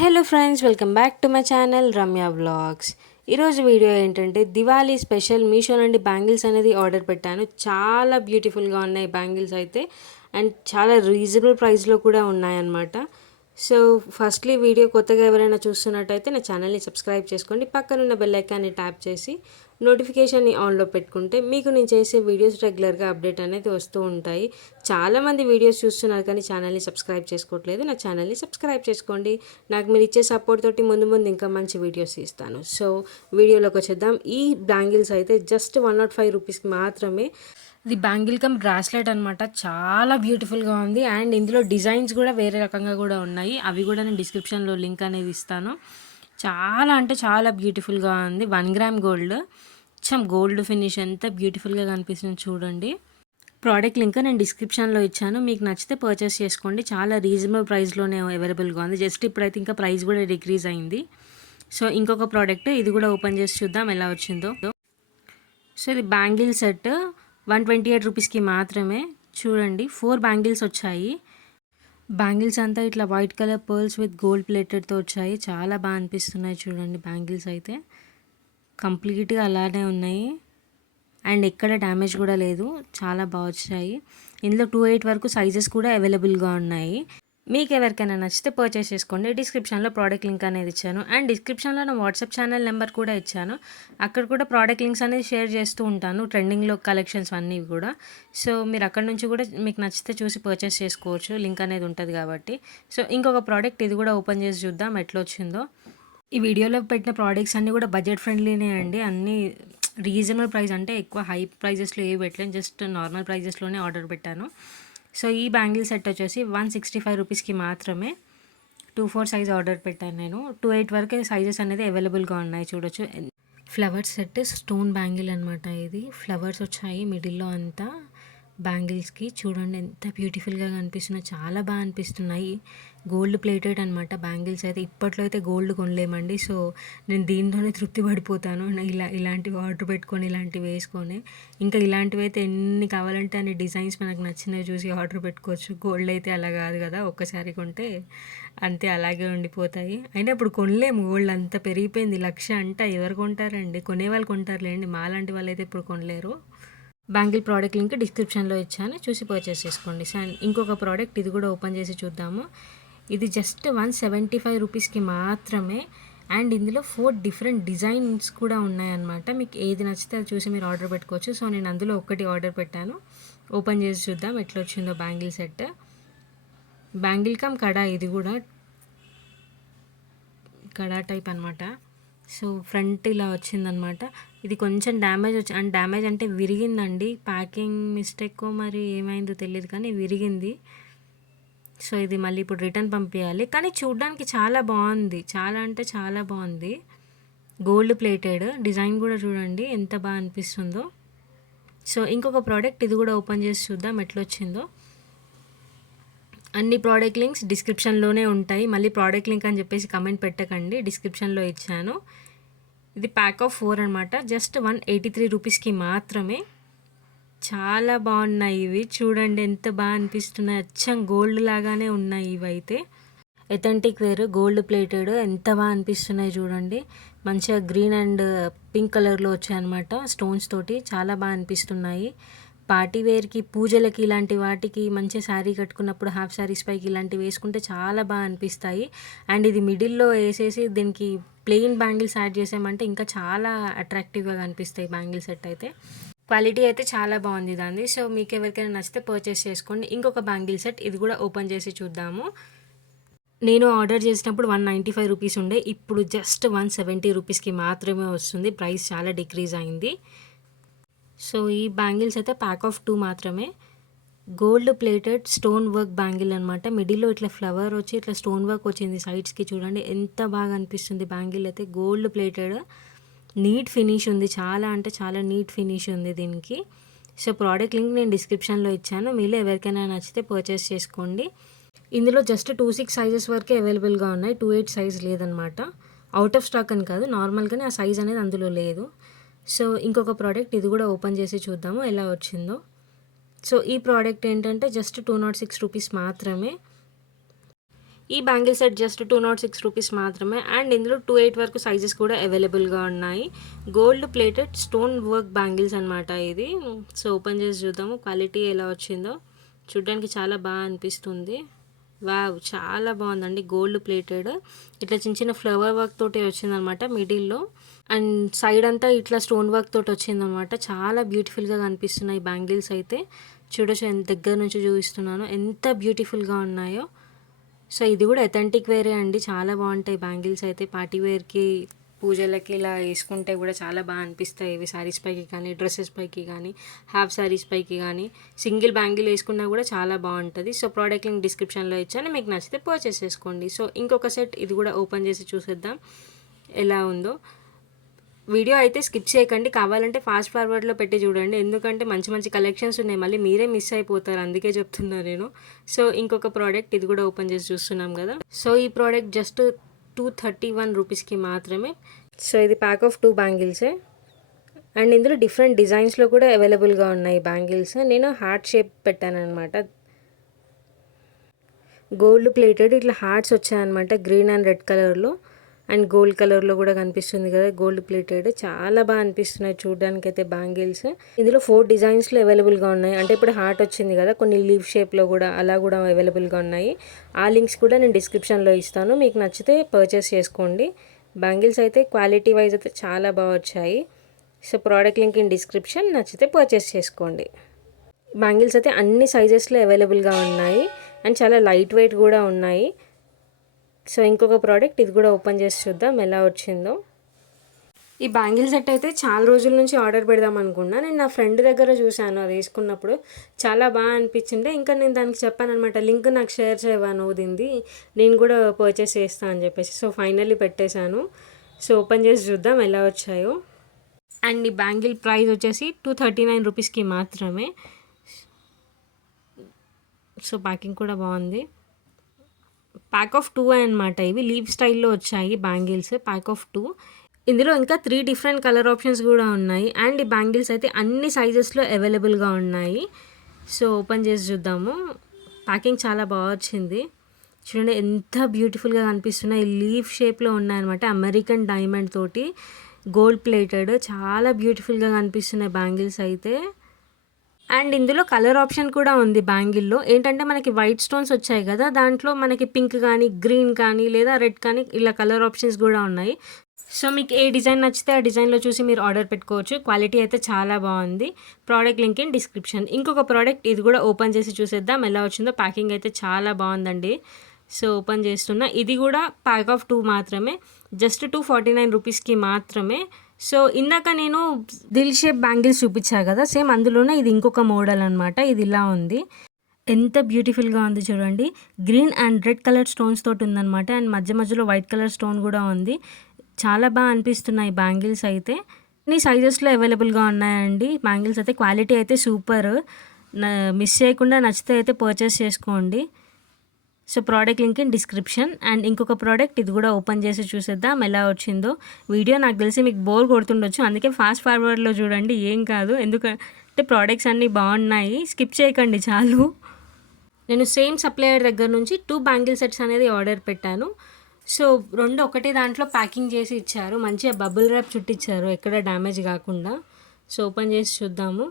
Hello friends, welcome back to my channel Ramya vlogs. ఈరోజు video ఏంటంటే Diwali special Meesho నుండి bangles అనేది ఆర్డర్ పెట్టాను. చాలా బ్యూటిఫుల్గా ఉన్నాయి బ్యాంగిల్స్ అయితే, అండ్ చాలా రీజనబుల్ ప్రైస్లో కూడా ఉన్నాయన్నమాట. సో ఫస్ట్లీ వీడియో కొత్తగా ఎవరైనా చూస్తున్నట్టయితే నా ఛానల్ని సబ్స్క్రైబ్ చేసుకోండి. పక్కనున్న బెల్ ఐకాన్ని ట్యాప్ చేసి నోటిఫికేషన్ని ఆన్లో పెట్టుకుంటే మీకు నేను చేసే వీడియోస్ రెగ్యులర్గా అప్డేట్ అనేది వస్తూ ఉంటాయి. చాలామంది వీడియోస్ చూస్తున్నారు కానీ ఛానల్ని సబ్స్క్రైబ్ చేసుకోవట్లేదు. నా ఛానల్ని సబ్స్క్రైబ్ చేసుకోండి. నాకు మీరు ఇచ్చే సపోర్ట్ తోటి ముందు ముందు ఇంకా మంచి వీడియోస్ ఇస్తాను. సో వీడియోలోకి వచ్చేద్దాం. ఈ బ్యాంగిల్స్ అయితే జస్ట్ 105 రూపీస్కి మాత్రమే. ఇది బ్యాంగిల్ కమ్ బ్రాస్లెట్ అనమాట. చాలా బ్యూటిఫుల్గా ఉంది, అండ్ ఇందులో డిజైన్స్ కూడా వేరే రకంగా కూడా ఉన్నాయి. అవి కూడా నేను డిస్క్రిప్షన్లో లింక్ అనేది ఇస్తాను. చాలా అంటే చాలా బ్యూటిఫుల్గా ఉంది. 1 గ్రామ్ గోల్డ్, గోల్డ్ ఫినిష్ ఎంత బ్యూటిఫుల్గా కనిపిస్తుంది చూడండి. ప్రోడక్ట్ లింక్ నేను డిస్క్రిప్షన్లో ఇచ్చాను. మీకు నచ్చితే పర్చేస్ చేసుకోండి. చాలా రీజనబుల్ ప్రైస్లోనే అవైలబుల్గా ఉంది. జస్ట్ ఇప్పుడైతే ఇంకా ప్రైస్ కూడా డిక్రీజ్ అయింది. సో ఇంకొక ప్రోడక్ట్ ఇది కూడా ఓపెన్ చేసి చూద్దాం ఎలా వచ్చిందో. సో ఇది బ్యాంగిల్ సెట్ 128 రూపీస్కి మాత్రమే. చూడండి 4 బ్యాంగిల్స్ వచ్చాయి. బ్యాంగిల్స్ అంతా ఇట్లా white colour pearls with gold ప్లేటెడ్తో వచ్చాయి. చాలా బాగా అనిపిస్తున్నాయి చూడండి. బ్యాంగిల్స్ అయితే కంప్లీట్గా అలానే ఉన్నాయి, అండ్ ఎక్కడ డ్యామేజ్ కూడా లేదు. చాలా బాగా వచ్చాయి. ఇందులో 28 వరకు సైజెస్ కూడా అవైలబుల్గా ఉన్నాయి. మీకు ఎవరికైనా నచ్చితే పర్చేస్ చేసుకోండి. డిస్క్రిప్షన్లో ప్రోడక్ట్ లింక్ అనేది ఇచ్చాను, అండ్ డిస్క్రిప్షన్లో నా వాట్సాప్ ఛానల్ నెంబర్ కూడా ఇచ్చాను. అక్కడ కూడా ప్రోడక్ట్ లింక్స్ అనేది షేర్ చేస్తూ ఉంటాను, ట్రెండింగ్లో కలెక్షన్స్ అన్నీ కూడా. సో మీరు అక్కడ నుంచి కూడా మీకు నచ్చితే చూసి పర్చేస్ చేసుకోవచ్చు. లింక్ అనేది ఉంటుంది కాబట్టి. సో ఇంకొక ప్రోడక్ట్ ఇది కూడా ఓపెన్ చేసి చూద్దాం ఎట్లా వచ్చిందో. ఈ వీడియోలో పెట్టిన ప్రోడక్ట్స్ అన్నీ కూడా బడ్జెట్ ఫ్రెండ్లీనే అండి. అన్నీ రీజనబుల్ ప్రైస్, అంటే ఎక్కువ హై ప్రైజెస్లో ఏవి పెట్టలేను, జస్ట్ నార్మల్ ప్రైజెస్లోనే ఆర్డర్ పెట్టాను. సో ఈ బ్యాంగిల్ సెట్ వచ్చేసి 165 రూపీస్కి మాత్రమే. 24 సైజ్ ఆర్డర్ పెట్టాను నేను. 28 వరకు సైజెస్ అనేది అవైలబుల్గా ఉన్నాయి చూడొచ్చు. ఫ్లవర్స్ సెట్ స్టోన్ బ్యాంగిల్ అనమాట. ఇది ఫ్లవర్స్ వచ్చాయి మిడిల్లో అంతా బ్యాంగిల్స్కి. చూడండి ఎంత బ్యూటిఫుల్గా కనిపిస్తున్నాయి, చాలా బాగా అనిపిస్తున్నాయి. గోల్డ్ ప్లేటెడ్ అనమాట బ్యాంగిల్స్ అయితే. ఇప్పట్లో అయితే గోల్డ్ కొనలేమండి. సో నేను దీంతోనే తృప్తి పడిపోతాను. ఇలాంటివి ఆర్డర్ పెట్టుకొని ఇలాంటివి వేసుకొని, ఇంకా ఇలాంటివి అయితే ఎన్ని కావాలంటే అన్ని డిజైన్స్ మనకు నచ్చినవి చూసి ఆర్డర్ పెట్టుకోవచ్చు. గోల్డ్ అయితే అలా కాదు కదా, ఒక్కసారి కొంటే అంతే అలాగే ఉండిపోతాయి. అయినా ఇప్పుడు కొనలేము, గోల్డ్ అంత పెరిగిపోయింది. 1,00,000 అంట ఎవరు కొంటారండి? కొనేవాళ్ళు కొంటారులేండి, మాలాంటి వాళ్ళు అయితే ఇప్పుడు కొనలేరు. బ్యాంగిల్ ప్రోడక్ట్ లింక్ డిస్క్రిప్షన్లో ఇచ్చాను, చూసి పర్చేస్ చేసుకోండి. అండ్ ఇంకొక ప్రోడక్ట్ ఇది కూడా ఓపెన్ చేసి చూద్దాము. ఇది జస్ట్ 175 రూపీస్కి మాత్రమే, అండ్ ఇందులో 4 డిఫరెంట్ డిజైన్స్ కూడా ఉన్నాయన్నమాట. మీకు ఏది నచ్చితే అది చూసి మీరు ఆర్డర్ పెట్టుకోవచ్చు. సో నేను అందులో ఒకటి ఆర్డర్ పెట్టాను. ఓపెన్ చేసి చూద్దాం ఎట్లా వచ్చిందో బ్యాంగిల్ సెట్. బ్యాంగిల్ కమ్ కడా, ఇది కూడా కడా టైప్ అనమాట. సో ఫ్రంట్ ఇలా వచ్చిందనమాట. ఇది కొంచెం డ్యామేజ్ అండ్ డ్యామేజ్ అంటే విరిగిందండి. ప్యాకింగ్ మిస్టేక్ మరి ఏమైందో తెలియదు కానీ విరిగింది. సో ఇది మళ్ళీ ఇప్పుడు రిటర్న్ పంపించాలి. కానీ చూడడానికి చాలా బాగుంది, చాలా అంటే చాలా బాగుంది. గోల్డ్ ప్లేటెడ్ డిజైన్ కూడా చూడండి ఎంత బాగా అనిపిస్తుందో. సో ఇంకొక ప్రోడక్ట్ ఇది కూడా ఓపెన్ చేసి చూద్దాం ఎట్లా వచ్చిందో. అన్ని ప్రోడక్ట్ లింక్స్ డిస్క్రిప్షన్లోనే ఉంటాయి. మళ్ళీ ప్రోడక్ట్ లింక్ అని చెప్పేసి కమెంట్ పెట్టకండి, డిస్క్రిప్షన్లో ఇచ్చాను. ఇది ప్యాక్ ఆఫ్ 4 అనమాట. జస్ట్ 183 రూపీస్కి మాత్రమే. చాలా బాగున్నాయి ఇవి. చూడండి ఎంత బాగా అనిపిస్తున్నాయి. అచ్చం గోల్డ్ లాగానే ఉన్నాయి ఇవైతే. ఎథెంటిక్ వేర్ గోల్డ్ ప్లేటెడ్ ఎంత బాగా అనిపిస్తున్నాయి చూడండి. మంచిగా గ్రీన్ అండ్ పింక్ కలర్లో వచ్చాయన్నమాట స్టోన్స్ తోటి. చాలా బాగా అనిపిస్తున్నాయి. పార్టీ వేర్కి, పూజలకి, ఇలాంటి వాటికి మంచి శారీ కట్టుకున్నప్పుడు హాఫ్ శారీస్ పైకి ఇలాంటివి వేసుకుంటే చాలా బాగా అనిపిస్తాయి. అండ్ ఇది మిడిల్లో వేసేసి దీనికి ప్లెయిన్ బ్యాంగిల్స్ యాడ్ చేసామంటే ఇంకా చాలా అట్రాక్టివ్గా కనిపిస్తాయి బ్యాంగిల్ సెట్ అయితే. క్వాలిటీ అయితే చాలా బాగుంది దాన్ని. సో మీకు ఎవరికైనా నచ్చితే పర్చేస్ చేసుకోండి. ఇంకొక బ్యాంగిల్ సెట్ ఇది కూడా ఓపెన్ చేసి చూద్దాము. నేను ఆర్డర్ చేసినప్పుడు 195 రూపీస్ ఉండే, ఇప్పుడు జస్ట్ 170 రూపీస్కి మాత్రమే వస్తుంది. ప్రైస్ చాలా డిక్రీజ్ అయింది. సో ఈ బ్యాంగిల్స్ అయితే ప్యాక్ ఆఫ్ 2 మాత్రమే. Gold plated stone work bangle అనమాట. మిడిల్లో ఇట్లా ఫ్లవర్ వచ్చి ఇట్లా స్టోన్ వర్క్ వచ్చింది సైడ్స్కి. చూడండి ఎంత బాగా అనిపిస్తుంది బ్యాంగిల్ అయితే. గోల్డ్ ప్లేటెడ్ నీట్ ఫినిష్ ఉంది, చాలా అంటే చాలా నీట్ ఫినిష్ ఉంది దీనికి. సో ప్రోడక్ట్ లింక్ నేను డిస్క్రిప్షన్లో ఇచ్చాను. మీలో ఎవరికైనా నచ్చితే పర్చేస్ చేసుకోండి. ఇందులో జస్ట్ 26 సైజెస్ వరకే అవైలబుల్గా ఉన్నాయి. 28 సైజ్ లేదనమాట. అవుట్ ఆఫ్ స్టాక్ అని కాదు, నార్మల్గానే ఆ సైజ్ అనేది అందులో లేదు. సో ఇంకొక ప్రోడక్ట్ ఇది కూడా ఓపెన్ చేసి చూద్దాము ఎలా వచ్చిందో. సో ఈ ప్రోడక్ట్ ఏంటంటే జస్ట్ 206 రూపీస్ మాత్రమే. ఈ బ్యాంగిల్ సెట్ జస్ట్ 206 రూపీస్ మాత్రమే. అండ్ ఇందులో 28 వరకు సైజెస్ కూడా అవైలబుల్గా ఉన్నాయి. Gold plated stone work bangles అనమాట ఇది. సో ఓపెన్ చేసి చూద్దాము క్వాలిటీ ఎలా వచ్చిందో. చూడ్డానికి చాలా బాగా అనిపిస్తుంది. వావ్, చాలా బాగుందండి. గోల్డ్ ప్లేటెడ్ ఇట్లా చిన్న చిన్న ఫ్లవర్ వర్క్ తోటి వచ్చిందనమాట మిడిల్లో. అండ్ సైడ్ అంతా ఇట్లా స్టోన్ వర్క్ తోటి వచ్చిందనమాట. చాలా బ్యూటిఫుల్గా కనిపిస్తున్నాయి బ్యాంగిల్స్ అయితే. చూడొచ్చు, ఎంత దగ్గర నుంచి చూపిస్తున్నాను ఎంత బ్యూటిఫుల్గా ఉన్నాయో. సో ఇది కూడా అథెంటిక్ వేరే అండి. చాలా బాగుంటాయి బ్యాంగిల్స్ అయితే. పార్టీ వేర్కి, పూజలకి ఇలా వేసుకుంటే కూడా చాలా బాగా అనిపిస్తాయి ఇవి. శారీస్ పైకి కానీ, డ్రెస్సెస్ పైకి కానీ, హాఫ్ శారీస్ పైకి కానీ, సింగిల్ బ్యాంగిల్ వేసుకున్నా కూడా చాలా బాగుంటుంది. సో ప్రోడక్ట్ లింక్ డిస్క్రిప్షన్లో ఇచ్చాను, మీకు నచ్చితే పర్చేస్ చేసుకోండి. సో ఇంకొక సెట్ ఇది కూడా ఓపెన్ చేసి చూసేద్దాం ఎలా ఉందో. వీడియో అయితే స్కిప్ చేయకండి, కావాలంటే ఫాస్ట్ ఫార్వర్డ్లో పెట్టి చూడండి, ఎందుకంటే మంచి మంచి కలెక్షన్స్ ఉన్నాయి, మళ్ళీ మీరే మిస్ అయిపోతారు, అందుకే చెప్తున్నా నేను. సో ఇంకొక ప్రోడక్ట్ ఇది కూడా ఓపెన్ చేసి చూస్తున్నాం కదా. సో ఈ ప్రోడక్ట్ జస్ట్ 231 రూపీస్కి మాత్రమే. సో ఇది ప్యాక్ ఆఫ్ 2 బ్యాంగిల్సే. అండ్ ఇందులో డిఫరెంట్ డిజైన్స్లో కూడా అవైలబుల్గా ఉన్నాయి బ్యాంగిల్స్. నేను హార్ట్ షేప్ పెట్టాను అనమాట. గోల్డ్ ప్లేటెడ్ ఇట్లా హార్ట్స్ వచ్చాయన్నమాట, గ్రీన్ అండ్ రెడ్ కలర్లో. అండ్ గోల్డ్ కలర్లో కూడా కనిపిస్తుంది కదా, గోల్డ్ ప్లేటెడ్. చాలా బాగా అనిపిస్తున్నాయి చూడడానికి అయితే బ్యాంగిల్స్. ఇందులో 4 డిజైన్స్లో అవైలబుల్గా ఉన్నాయి. అంటే ఇప్పుడు హార్ట్ వచ్చింది కదా, కొన్ని లీవ్ షేప్లో కూడా అలా కూడా అవైలబుల్గా ఉన్నాయి. ఆ లింక్స్ కూడా నేను డిస్క్రిప్షన్లో ఇస్తాను, మీకు నచ్చితే పర్చేస్ చేసుకోండి. బ్యాంగిల్స్ అయితే క్వాలిటీ వైజ్ అయితే చాలా బాగా వచ్చాయి. So product link in description, నచ్చితే పర్చేస్ చేసుకోండి. బ్యాంగిల్స్ అయితే అన్ని సైజెస్లో అవైలబుల్గా ఉన్నాయి అండ్ చాలా లైట్ వెయిట్ కూడా ఉన్నాయి. సో ఇంకొక ప్రోడక్ట్ ఇది కూడా ఓపెన్ చేసి చూద్దాం ఎలా వచ్చిందో. ఈ బ్యాంగిల్ సెట్ అయితే చాలా రోజుల నుంచి ఆర్డర్ పెడదాం అనుకున్నా. నేను నా ఫ్రెండ్ దగ్గర చూశాను, అది వేసుకున్నప్పుడు చాలా బాగా అనిపించింది. ఇంకా నేను దానికి చెప్పాను అనమాట, లింక్ నాకు షేర్ చేయవాను దీనిది, నేను కూడా పర్చేస్ చేస్తాను అని చెప్పేసి. సో ఫైనల్లీ పెట్టేశాను. సో ఓపెన్ చేసి చూద్దాం ఎలా వచ్చాయో. అండ్ ఈ బ్యాంగిల్ ప్రైస్ వచ్చేసి 239 రూపీస్కి మాత్రమే. సో ప్యాకింగ్ కూడా బాగుంది. ప్యాక్ ఆఫ్ 2 అనమాట. ఇవి లీవ్ స్టైల్లో వచ్చాయి బ్యాంగిల్స్, ప్యాక్ ఆఫ్ 2. ఇందులో ఇంకా 3 డిఫరెంట్ కలర్ ఆప్షన్స్ కూడా ఉన్నాయి. అండ్ ఈ బ్యాంగిల్స్ అయితే అన్ని సైజెస్లో అవైలబుల్గా ఉన్నాయి. సో ఓపెన్ చేసి చూద్దాము. ప్యాకింగ్ చాలా బాగా వచ్చింది. చూడండి ఎంత బ్యూటిఫుల్గా కనిపిస్తున్నాయి. లీవ్ షేప్లో ఉన్నాయన్నమాట, అమెరికన్ డైమండ్ తోటి గోల్డ్ ప్లేటెడ్. చాలా బ్యూటిఫుల్గా కనిపిస్తున్నాయి బ్యాంగిల్స్ అయితే. అండ్ ఇందులో కలర్ ఆప్షన్ కూడా ఉంది బ్యాంగిల్లో. ఏంటంటే మనకి వైట్ స్టోన్స్ వచ్చాయి కదా, దాంట్లో మనకి పింక్ కానీ, గ్రీన్ కానీ, లేదా రెడ్ కానీ, ఇలా కలర్ ఆప్షన్స్ కూడా ఉన్నాయి. సో మీకు ఏ డిజైన్ నచ్చితే ఆ డిజైన్లో చూసి మీరు ఆర్డర్ పెట్టుకోవచ్చు. క్వాలిటీ అయితే చాలా బాగుంది. Product link in description. ఇంకొక ప్రోడక్ట్ ఇది కూడా ఓపెన్ చేసి చూసేద్దాం ఎలా వచ్చిందో. ప్యాకింగ్ అయితే చాలా బాగుందండి. సో ఓపెన్ చేస్తున్నా. ఇది కూడా ప్యాక్ ఆఫ్ 2 మాత్రమే, జస్ట్ 249 రూపీస్కి మాత్రమే. సో ఇందాక నేను దిల్ షేప్ బ్యాంగిల్స్ చూపించా కదా, సేమ్ అందులోనే ఇది ఇంకొక మోడల్ అనమాట. ఇది ఇలా ఉంది, ఎంత బ్యూటిఫుల్గా ఉంది చూడండి. Green and red colour stones తోటి ఉందన్నమాట. అండ్ మధ్య మధ్యలో వైట్ కలర్ స్టోన్ కూడా ఉంది. చాలా బాగా అనిపిస్తున్నాయి బ్యాంగిల్స్ అయితే. అన్ని సైజెస్లో అవైలబుల్గా ఉన్నాయండి బ్యాంగిల్స్ అయితే. క్వాలిటీ అయితే సూపర్. మిస్ చేయకుండా నచ్చితే అయితే పర్చేస్ చేసుకోండి. So product link in description. And ఇంకొక ప్రోడక్ట్ ఇది కూడా ఓపెన్ చేసి చూసేద్దాం ఎలా వచ్చిందో. వీడియో నాకు తెలిసి మీకు బోర్ కొడుతుండొచ్చు, అందుకే ఫాస్ట్ ఫార్వర్డ్లో చూడండి, ఏం కాదు. ఎందుకంటే ప్రోడక్ట్స్ అన్నీ బాగున్నాయి, స్కిప్ చేయకండి చాలు. నేను సేమ్ సప్లయర్ దగ్గర నుంచి 2 బ్యాంగిల్ సెట్స్ అనేది ఆర్డర్ పెట్టాను. సో 2 ఒకటే దాంట్లో ప్యాకింగ్ చేసి ఇచ్చారు, మంచిగా బబుల్ ర్యాప్ చుట్టించారు ఎక్కడ డ్యామేజ్ కాకుండా. సో ఓపెన్ చేసి చూద్దాము.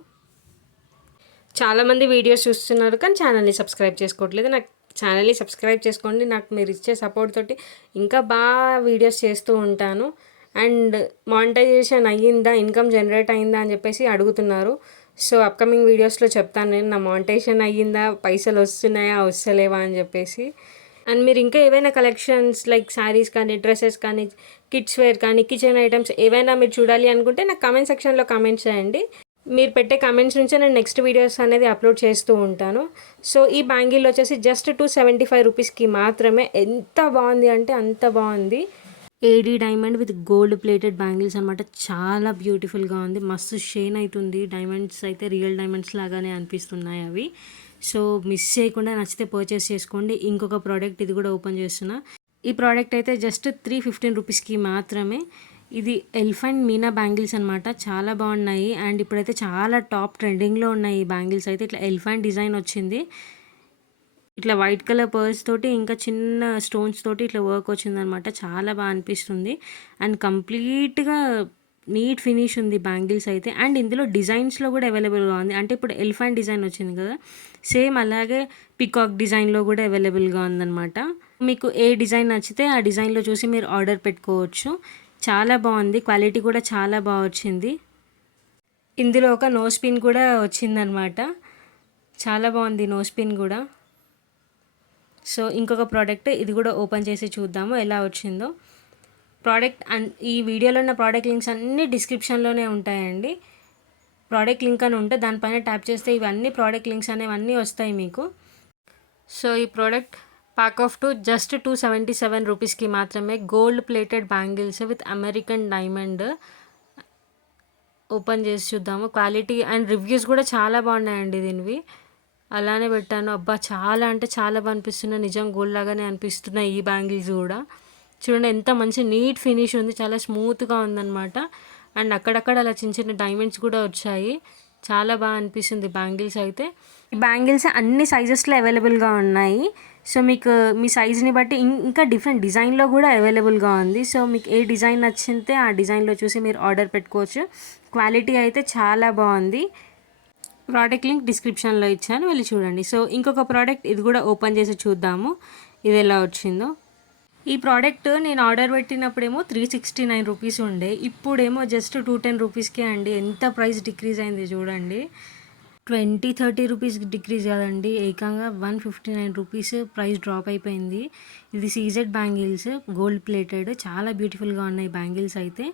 చాలామంది వీడియోస్ చూస్తున్నారు కానీ ఛానల్ని సబ్స్క్రైబ్ చేసుకోవట్లేదు. నాకు ఛానల్ని సబ్స్క్రైబ్ చేసుకోండి, నాకు మీరు ఇచ్చే సపోర్ట్ తోటి ఇంకా బాగా వీడియోస్ చేస్తూ ఉంటాను. అండ్ మానిటైజేషన్ అయ్యిందా, ఇన్కమ్ జనరేట్ అయ్యిందా అని చెప్పేసి అడుగుతున్నారు. సో అప్కమింగ్ వీడియోస్లో చెప్తాను నేను, నా మానిటైజేషన్ అయ్యిందా, పైసలు వస్తున్నాయా వస్తలేవా అని చెప్పేసి. అండ్ మీరు ఇంకా ఏవైనా కలెక్షన్స్ లైక్ శారీస్ కానీ, డ్రెస్సెస్ కానీ, కిడ్స్ వేర్ కానీ, కిచెన్ ఐటమ్స్ ఏవైనా మీరు చూడాలి అనుకుంటే నాకు కామెంట్ సెక్షన్లో కామెంట్స్ చేయండి. మీరు పెట్టే కామెంట్స్ నుంచే నేను నెక్స్ట్ వీడియోస్ అనేది అప్లోడ్ చేస్తూ ఉంటాను. సో ఈ బ్యాంగిల్ వచ్చేసి జస్ట్ 275 రూపీస్కి మాత్రమే. ఎంత బాగుంది అంటే అంత బాగుంది. AD diamond with gold plated bangles అనమాట. చాలా బ్యూటిఫుల్గా ఉంది, మస్తు షైన్ అవుతుంది. డైమండ్స్ అయితే రియల్ డైమండ్స్ లాగానే అనిపిస్తున్నాయి అవి. సో మిస్ చేయకుండా నచ్చితే పర్చేస్ చేసుకోండి. ఇంకొక ప్రోడక్ట్ ఇది కూడా ఓపెన్ చేస్తున్నా. ఈ ప్రోడక్ట్ అయితే జస్ట్ 315 రూపీస్కి మాత్రమే. ఇది ఎలిఫెంట్ మీనా బ్యాంగిల్స్ అనమాట. చాలా బాగున్నాయి అండ్ ఇప్పుడైతే చాలా టాప్ ట్రెండింగ్లో ఉన్నాయి ఈ బ్యాంగిల్స్ అయితే. ఇట్లా ఎలిఫెంట్ డిజైన్ వచ్చింది. ఇట్లా వైట్ కలర్ పర్ల్స్ తోటి ఇంకా చిన్న స్టోన్స్ తోటి ఇట్లా వర్క్ వచ్చిందనమాట. చాలా బాగా అనిపిస్తుంది. అండ్ కంప్లీట్‌గా నీట్ ఫినిష్ ఉంది బ్యాంగిల్స్ అయితే. అండ్ ఇందులో డిజైన్స్‌లో కూడా అవైలబుల్‌గా ఉంది. అంటే ఇప్పుడు ఎలిఫెంట్ డిజైన్ వచ్చింది కదా! సేమ్ అలాగే పీకాక్ డిజైన్‌లో కూడా అవైలబుల్‌గా ఉందనమాట. మీకు ఏ డిజైన్ నచ్చితే ఆ డిజైన్‌లో చూసి మీరు ఆర్డర్ పెట్టుకోవచ్చు. చాలా బాగుంది. క్వాలిటీ కూడా చాలా బాగా వచ్చింది. ఇందులో ఒక నోస్ పిన్ కూడా వచ్చిందనమాట. చాలా బాగుంది నోస్ పిన్ కూడా. సో ఇంకొక ప్రోడక్ట్ ఇది కూడా ఓపెన్ చేసి చూద్దాము ఎలా వచ్చిందో. ప్రోడక్ట్ అండ్ ఈ వీడియోలో ఉన్న ప్రోడక్ట్ లింక్స్ అన్నీ డిస్క్రిప్షన్లోనే ఉంటాయండి. ప్రోడక్ట్ లింక్ అని ఉంటే దానిపైన ట్యాప్ చేస్తే ఇవన్నీ ప్రోడక్ట్ లింక్స్ అనేవన్నీ వస్తాయి మీకు. సో ఈ ప్రోడక్ట్ ప్యాక్ ఆఫ్ 2 జస్ట్ 277 రూపీస్కి మాత్రమే. Gold plated bangles with American diamond. Open చేసి చూద్దాము. క్వాలిటీ అండ్ రివ్యూస్ కూడా చాలా బాగున్నాయండి దీనివి. అలానే పెట్టాను. అబ్బా చాలా అంటే చాలా బాగా అనిపిస్తున్నాయి. నిజం గోల్డ్ లాగానే అనిపిస్తున్నాయి ఈ బ్యాంగిల్స్ కూడా. చూడండి ఎంత మంచి నీట్ ఫినిష్ ఉంది. చాలా స్మూత్గా ఉందన్నమాట. అండ్ అక్కడక్కడ అలా చిన్న చిన్న డైమండ్స్ కూడా వచ్చాయి. చాలా బాగా అనిపిస్తుంది బ్యాంగిల్స్ అయితే. ఈ బ్యాంగిల్స్ అన్ని సైజెస్లో అవైలబుల్గా ఉన్నాయి. సో మీకు మీ సైజుని బట్టి ఇంకా డిఫరెంట్ డిజైన్లో కూడా అవైలబుల్గా ఉంది. సో మీకు ఏ డిజైన్ నచ్చితే ఆ డిజైన్లో చూసి మీరు ఆర్డర్ పెట్టుకోవచ్చు. క్వాలిటీ అయితే చాలా బాగుంది. ప్రోడక్ట్ లింక్ డిస్క్రిప్షన్లో ఇచ్చాను, వెళ్ళి చూడండి. సో ఇంకొక ప్రోడక్ట్ ఇది కూడా ఓపెన్ చేసి చూద్దాము ఇది ఎలా వచ్చిందో. ఈ ప్రోడక్ట్ నేను ఆర్డర్ పెట్టినప్పుడేమో 369 రూపీస్ ఉండే, ఇప్పుడేమో జస్ట్ 210 రూపీస్కే అండి. ఎంత ప్రైస్ డిక్రీజ్ అయింది చూడండి. 20-30 రూపీస్ డిక్రీజ్ కాదండి, ఏకంగా 159 రూపీస్ ప్రైస్ డ్రాప్ అయిపోయింది. ఇది సీజెడ్ బ్యాంగిల్స్ గోల్డ్ ప్లేటెడ్. చాలా బ్యూటిఫుల్గా ఉన్నాయి బ్యాంగిల్స్ అయితే.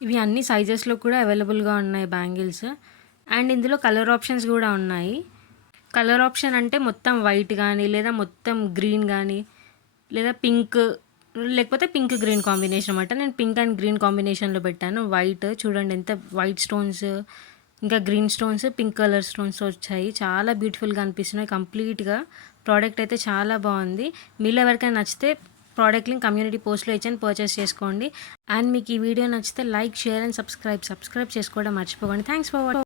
ఇవి అన్ని సైజెస్లో కూడా అవైలబుల్గా ఉన్నాయి బ్యాంగిల్స్. అండ్ ఇందులో కలర్ ఆప్షన్స్ కూడా ఉన్నాయి. కలర్ ఆప్షన్ అంటే మొత్తం వైట్ కానీ, లేదా మొత్తం గ్రీన్ కానీ, లేదా పింక్, లేకపోతే పింక్ గ్రీన్ కాంబినేషన్ అనమాట. నేను పింక్ అండ్ గ్రీన్ కాంబినేషన్లో పెట్టాను. వైట్ చూడండి ఎంత వైట్ స్టోన్స్, ఇంకా green stones, pink colour stones వచ్చాయి. చాలా బ్యూటిఫుల్గా అనిపిస్తున్నాయి కంప్లీట్గా. ప్రోడక్ట్ అయితే చాలా బాగుంది. మీలో ఎవరికైనా నచ్చితే ప్రోడక్ట్ లింక్ కమ్యూనిటీ పోస్ట్లో ఇచ్చాను, పర్చేస్ చేసుకోండి. అండ్ మీకు ఈ వీడియో నచ్చితే లైక్, షేర్ అండ్ సబ్స్క్రైబ్ చేసుకోవడం మర్చిపోకండి. Thanks for watching.